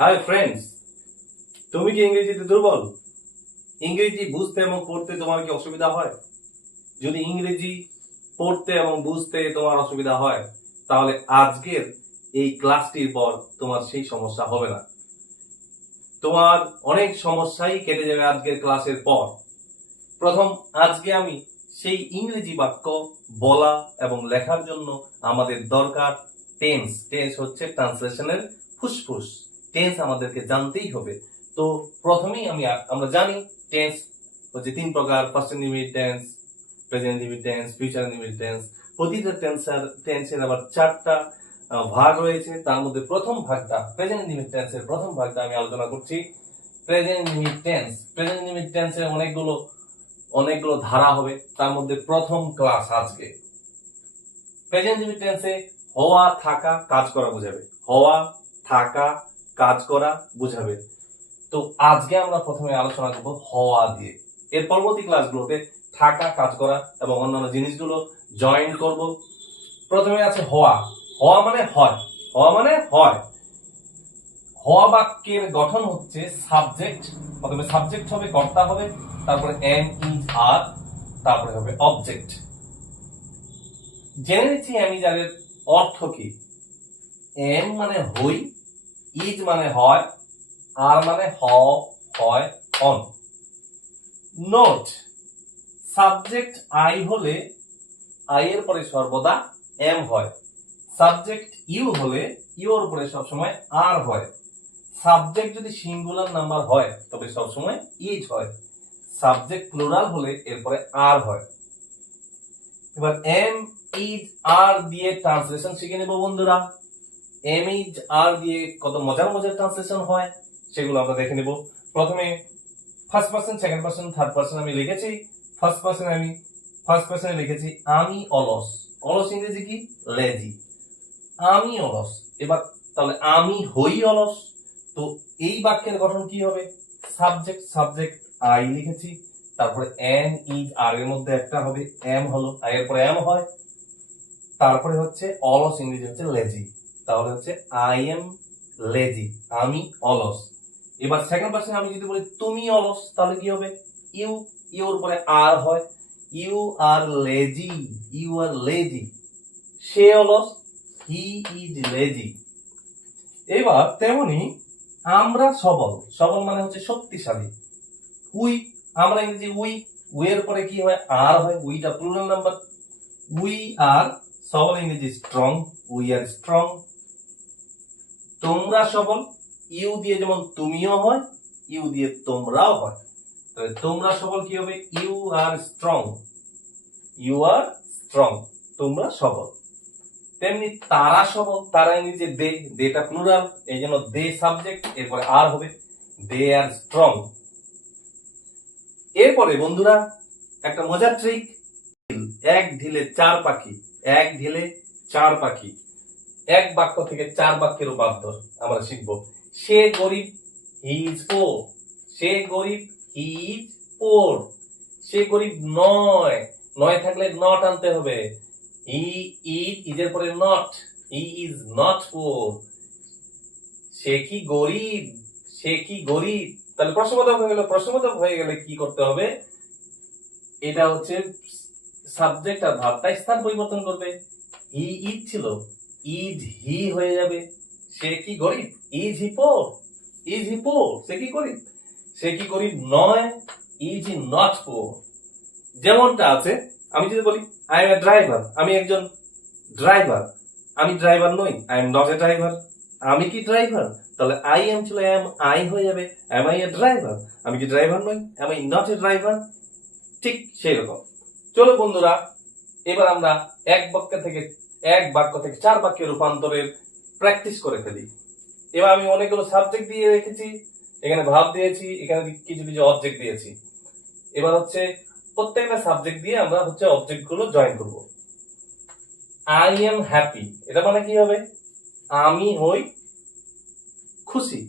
Hi friends, তুমি কি ইংরেজিতে দুর্বল? ইংরেজি বুঝতে এবং পড়তে তোমার কি অসুবিধা হয়? যদি ইংরেজি পড়তে এবং বুঝতে তোমার অসুবিধা হয়, তাহলে আজকের এই ক্লাসটির পর তোমার সেই সমস্যা হবে না। তোমার অনেক সমস্যাই কেটে যাবে আজকের ক্লাসের পর। প্রথম, আজকে আমি সেই ইংরেজি বাক্য বলা এবং লেখার জন্য আমাদের দরকার টেন্স। টেন্স হচ্ছে ট্রান্সলেশনের ফুসফুস। টেন্স আমাদেরকে জানতেই হবে। তো প্রথমেই আমরা জানি টেন্স হচ্ছে তিন প্রকার: first indefinite tense, present indefinite tense, future indefinite tense. প্রতিটা টেন্সের আবার চারটা ভাগ রয়েছে। তার মধ্যে প্রথম ভাগটা প্রেজেন্ট ইনডিফিনিট টেন্সের প্রথম ভাগটা আমি আলোচনা করছি। Present indefinite tense, present indefinite টেন্সের অনেকগুলো ধারা হবে। তার মধ্যে প্রথম ক্লাস আজকে। প্রেজেন্ট ইনডিফিনিট টেন্সে হওয়া, থাকা, কাজ করা বোঝাবে। হওয়া, থাকা, কাজ করা বোঝাবে। তো আজকে আমরা প্রথমে আলোচনা করব হওয়া দিয়ে। এর পরবর্তী ক্লাসগুলোতে থাকা, কাজ করা এবং অন্যান্য জিনিসগুলো জয়েন করব। প্রথমে আছে হওয়া। হওয়া মানে হয়। হওয়া মানে হয়। হওয়া বাক্যের গঠন হচ্ছে সাবজেক্ট। প্রথমে সাবজেক্ট হবে, কর্তা হবে, তারপরে এম, ইজ, আর, তারপরে হবে অবজেক্ট। জেনে নিচ্ছি এম, ইজ, আর এর অর্থ কি। এম মানে হই, ইজ মানে হয়, আর মানে হয়, অন। নোট, সাবজেক্ট আই হলে আই এর পরে সর্বদা এম হয়। সাবজেক্ট ইউ হলে ইউ এর পরে সবসময় আর হয়। সাবজেক্ট যদি সিঙ্গুলার নাম্বার হয় তবে সবসময় ইজ হয়। সাবজেক্ট প্লুরাল হলে এরপরে আর হয়। এবার এম, ইজ, আর দিয়ে ট্রান্সলেশন শিখে নেব বন্ধুরা। এম, ইজ, আর দিয়ে কত মজার মজার ট্রান্সলেশন হয় সেগুলো আমরা দেখে নেব। প্রথমে first person, second person, third person আমি লিখেছি। ফার্স্ট পারসনে লিখেছি আমি অলস। অলস ইংরেজি কি? লেজি। আমি অলস। এবার তাহলে আমি হই অলস। তো এই বাক্যের গঠন কি হবে? সাবজেক্ট আই লিখেছি, তারপরে এম, ইজ, আর এর মধ্যে একটা হবে এম, হলো আই এর পরে এম হয়, তারপরে হচ্ছে অলস ইংরেজি হচ্ছে লেজি। তাহলে হচ্ছে আই এম লেজি, আমি অলস। এবার সেকেন্ড পারসন আমি যদি বলি তুমি অলস, তাহলে কি হবে? ইউ, ইউর পরে আর হয়, you are lazy, you are lazy. সে অলস, হি ইজ লেজি। এবার তেমনি আমরা সবল। সবল মানে হচ্ছে শক্তিশালী। উই, আমরা ইংরেজি উই, উই এর পরে কি হয়? আর হয়। উইটা প্লুরাল নাম্বার। উই আর সবল ইংরেজি স্ট্রং, উই আর স্ট্রং। তোমরা সবল, ইউ দিয়ে যেমন তুমিও হয়, ইউ দিয়ে তোমরাও হয়। তাহলে তোমরা সবল কি হবে? You are strong, you are strong, তোমরা সবল। তেমনি তারা সবল, তারা ইংরেজি দে, দেটা প্লুরাল, এই জন্য দে সাবজেক্ট, এরপরে আর হবে, দে আর স্ট্রং। এরপরে বন্ধুরা একটা মজার ট্রিক, এক ঢিলে চার পাখি। এক ঢিলে চার পাখি, এক বাক্য থেকে চার বাক্যের রূপান্তর আমরা শিখব। সে গরিব, হি ইজ পোর। সে গরিব, হি ইজ পোর। সে গরিব নয়, নয় থাকলে নট আনতে হবে। হি ইজ, ইজের পরে নট, হি ইজ নট পোর। সে কি গরিব? সে কি গরিব? তাহলে প্রশ্নবোধক হয়ে গেল। প্রশ্নবোধক হয়ে গেলে কি করতে হবে? এটা হচ্ছে সাবজেক্ট আর ভার্বটা স্থান পরিবর্তন করবে। হি ইজ ছিল, ইজ হি হয়ে যাবে। সে কি গরিব? Is he poor, is he পোর। সে কি গরিব? সে কি গরিব নয়, ইজ হি নট পোর। যেমনটা আছে, আমি যদি বলি আই এম এ ড্রাইভার, আমি একজন ড্রাইভার। আমি ড্রাইভার নই, I am not a driver. আমি কি ড্রাইভার? তাহলে আই এম ছিল এম, আই হয়ে যাবে এম আই এ ড্রাইভার। আমি কি ড্রাইভার নই? Am I not a driver. ঠিক সেই রকম। চলো বন্ধুরা, এবার আমরা এক বাক্য থেকে চার বাক্যে রূপান্তরের প্র্যাকটিস করে ফেলি। এবার আমি অনেকগুলো সাবজেক্ট দিয়ে রেখেছি, এখানে ভার্ব দিয়েছি, এখানে কিছু কিছু অবজেক্ট দিয়েছি। এবার হচ্ছে প্রত্যেকটা সাবজেক্ট দিয়ে আমরা হচ্ছে অবজেক্ট গুলো জয়েন করব। আই এম হ্যাপি, এটা মানে কি হবে? আমি হই খুশি।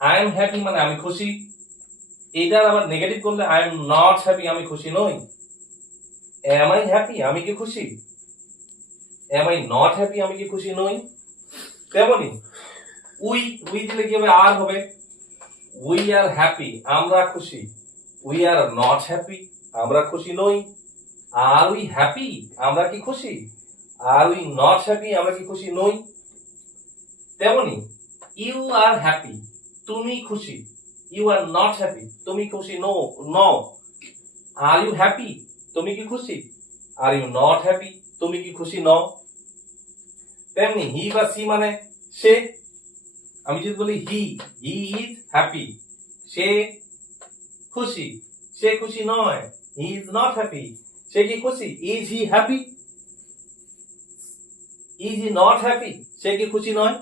আই এম হ্যাপি মানে আমি খুশি। এটার আবার নেগেটিভ করলে আই এম নট হ্যাপি, আমি খুশি নই। এম আই হ্যাপি, আমি কি খুশি? এম আই নট হ্যাপি, আমি কি খুশি নই? তেমনি উই দিলে কি হবে? আর হবে। উই আর হ্যাপি, আমরা খুশি। উই আর নট হ্যাপি, আমরা খুশি নই। আর উই হ্যাপি, আমরা কি খুশি? আর উই নট হ্যাপি, আমরা কি খুশি নই? তেমনি ইউ আর হ্যাপি, তুমি খুশি। ইউ আর নট হ্যাপি, তুমি খুশি নও। আর ইউ হ্যাপি, তুমি কি খুশি? আর ইউ নট হ্যাপি, তুমি কি খুশি নও? তেমনি হি বা সি মানে সে। আমি যদি বলি হি ইজ হ্যাপি, সে খুশি। সে খুশি নয়, হি ইজ নট হ্যাপি। সে কি খুশি? Is he happy? Is he not happy? সে কি খুশি নয়?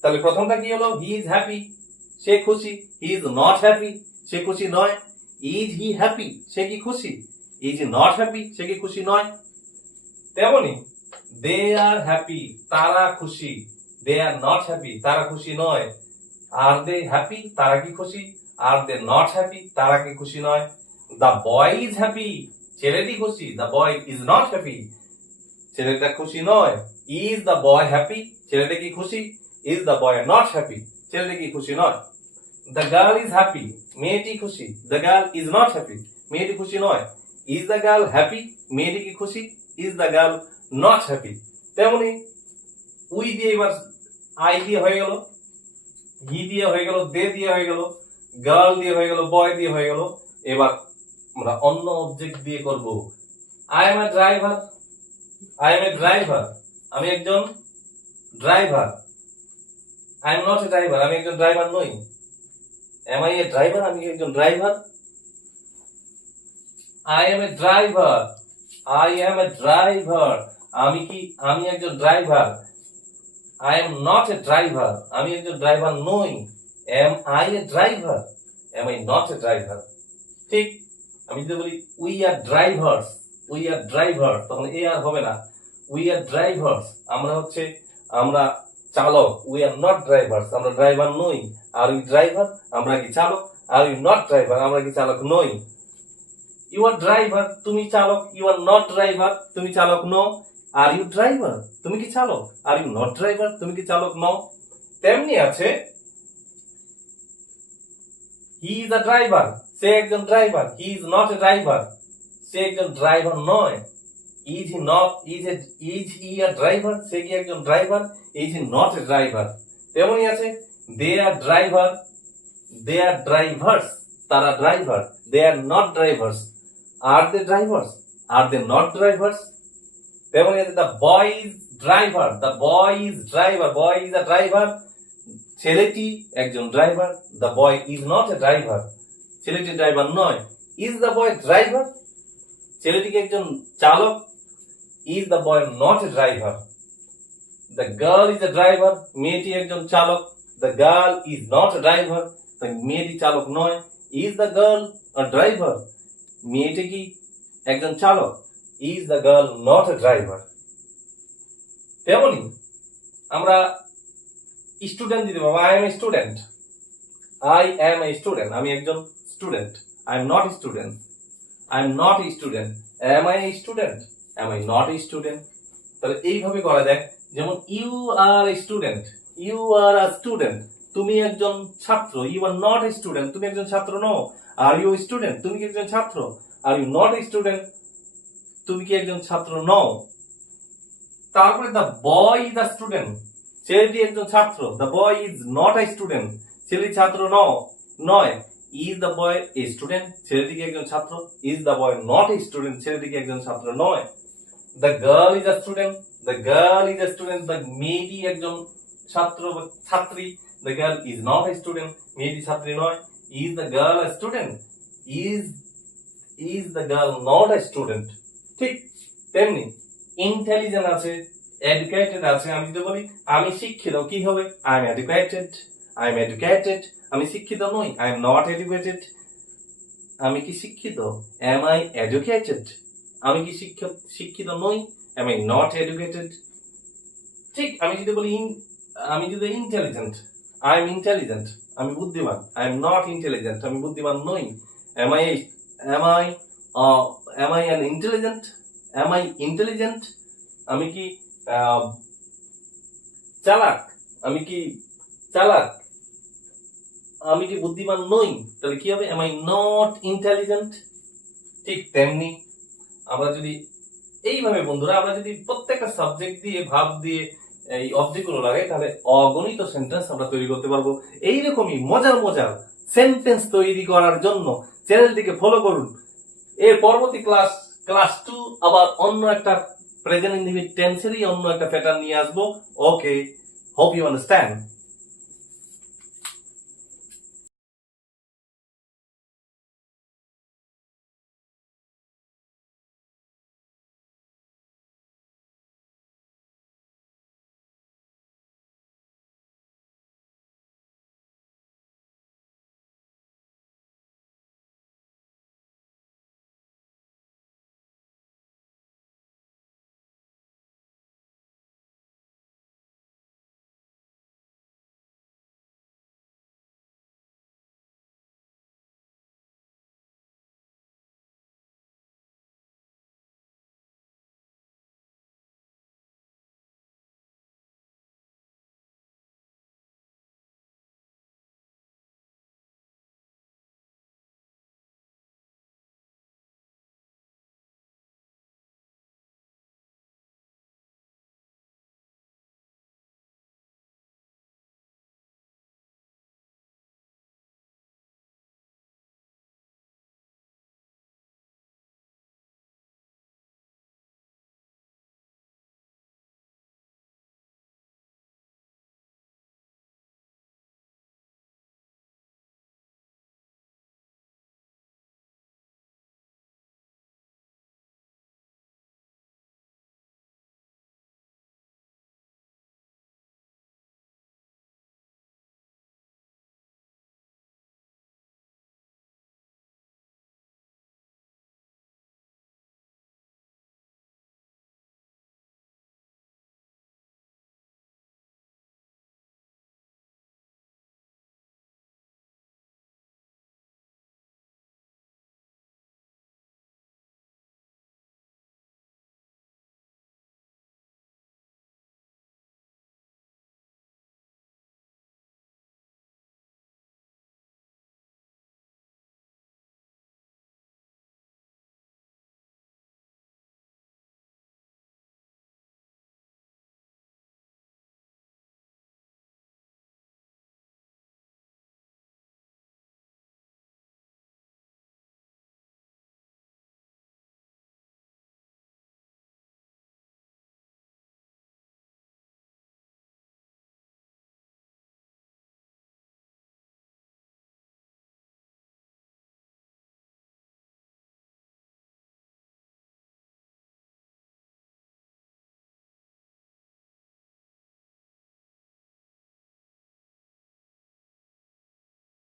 তাহলে প্রথমটা কি হলো? হি ইজ হ্যাপি, সে খুশি। হি ইজ নট হ্যাপি, সে খুশি নয়। Is he happy? সে কি খুশি? Is he not happy? সে কি খুশি নয়? তেমনি দে আর হ্যাপি, তারা খুশি। দে আর নট হ্যাপি, তারা খুশি নয়। আর দে হ্যাপি, তারা কি খুশি? আর দে নট হ্যাপি, তারা কি খুশি নয়? দ্য বয় ইজ হ্যাপি, ছেলেটি খুশি। The boy is not happy, ছেলেটা খুশি নয়। ইজ দ্য বয় হ্যাপি, ছেলেটা কি খুশি? Is the boy not happy, ছেলেটা কি খুশি নয়? দ্য গার্ল ইজ হ্যাপি, মেয়েটি খুশি। The girl is not happy, মেয়েটি খুশি নয়। ইজ দ্য গার্ল হ্যাপি, মেয়েটি কি খুশি? Is the girl not happy. তেমনি উই দিয়ে এবার আই দিয়ে হয়ে গেল, হি দিয়ে হয়ে গেল, দে দিয়ে হয়ে গেল, গার্ল দিয়ে হয়ে গেল, বয় দিয়ে হয়ে গেল। এবার আমরা অন্য অবজেক্ট দিয়ে করব। I am a driver, I am a driver, আমি একজন driver. I am not a driver, আমি একজন ড্রাইভার নই। এম আই এ ড্রাইভার, আমি একজন driver. I am a driver, I am a driver, আমি একজন driver. I am not a driver, আমি একজন ড্রাইভার নই। Am I a driver, am I not a driver. ঠিক আমি যদি বলি we are drivers, we are driver, তখন এ আর হবে না। উই আর ড্রাইভার্স, আমরা চালক। উই আর নট ড্রাইভার্স, আমরা ড্রাইভার নই। আর উই ড্রাইভার, আমরা কি চালক। আর উই নট ড্রাইভার, আমরা কি চালক নই। ইউ আর ড্রাইভার, তুমি চালক। ইউ আর নট ড্রাইভার, তুমি চালক নও। আর ইউ ড্রাইভার, তুমি কি চালক। আর ইউ নট ড্রাইভার, তুমি কি চালক নও। তেমনি আছে হি ইজ আ ড্রাইভার, সে একজন driver. He is not a driver, সে একজন ড্রাইভার নয়। Is he not is he a driver, সে কি একজন driver. Is he not a driver. তেমনি আছে they are driver, they are drivers, তারা driver. They are not drivers, are they drivers. Are they not drivers. তেমনি আছে the boy is driver, the boy is driver, boy is a driver, ছেলেটি একজন driver. The boy is not a driver, ছেলেটি driver নয়। Is the boy driver, ছেলেটি কি একজন চালক। Is the boy not a driver. The girl is a driver, মেয়েটি একজন চালক। The girl is not a driver, মেয়েটি চালক নয়। Is the girl a driver, মেয়েটি কি একজন চালক। Is the girl not a driver. তেমনি আমরা স্টুডেন্ট দিতে পারবো। I am a student, I am a student, আমি একজন student. I am not student, I am not student. Am I a student, am I not student. তাহলে এইভাবে করা যায়। যেমন you are a student, you are a student, তুমি একজন ছাত্র। You are not a student, তুমি একজন ছাত্র নও। আর ইউ স্টুডেন্ট, তুমি কি একজন ছাত্র। Are you not a student, তুমি কি একজন ছাত্র নও। তারপরে the boy is a student, ছেলেটি একজন ছাত্র। The boy is not a student, ছেলেটি ছাত্র নয়। Is the boy a student, ছেলেটি কি একজন ছাত্র। Is the boy not a student, ছেলেটি কি একজন ছাত্র নয়। The girl is a student, the girl is a student, the মেয়েটি একজন ছাত্র বা ছাত্রী। The girl is not a student, মেয়েটি ছাত্রী নয়। Is the girl a student, is the girl not a student. ঠিক তেমনি ইন্টেলিজেন্ট আছে, এডুকেটেড আছে। আমি যদি বলি আমি শিক্ষিত, কি হবে। I am educated, I am educated, আমি শিক্ষিত নই। আই এম নট এডুকেটেড, আমি কি শিক্ষিত। এম আই এডুকেটেড, আমি কি শিক্ষিত নই। Am I not educated. ঠিক আমি যদি বলি আমি যদি ইন্টেলিজেন্ট, আই এম ইন্টেলিজেন্ট, আমি বুদ্ধিমান। আই এম নট ইন্টেলিজেন্ট, আমি বুদ্ধিমান নই। Am I am I am I an intelligent, am I intelligent, আমি কি চালাক, আমি কি চালাক, আমি কি বুদ্ধিমান নই, তাহলে কি হবে? am I not intelligent? ঠিক তেমনি আমরা যদি এইভাবে বন্ধুরা আমরা যদি প্রত্যেকটা সাবজেক্ট দিয়ে ভাব দিয়ে এই অবজেক্ট গুলো লাগাই, তাহলে অগণিত সেন্টেন্স আমরা তৈরি করতে পারবো। এইরকমই মজার মজার সেন্টেন্স তৈরি করার জন্য চ্যানেলটিকে ফলো করুন। এর পরবর্তী ক্লাস 2 আবার অন্য একটা প্রেজেন্ট ইনডিফিনিট টেন্সেরই অন্য একটা প্যাটার্ন নিয়ে আসবো। ওকে, হোপ ইউ আন্ডারস্ট্যান্ড।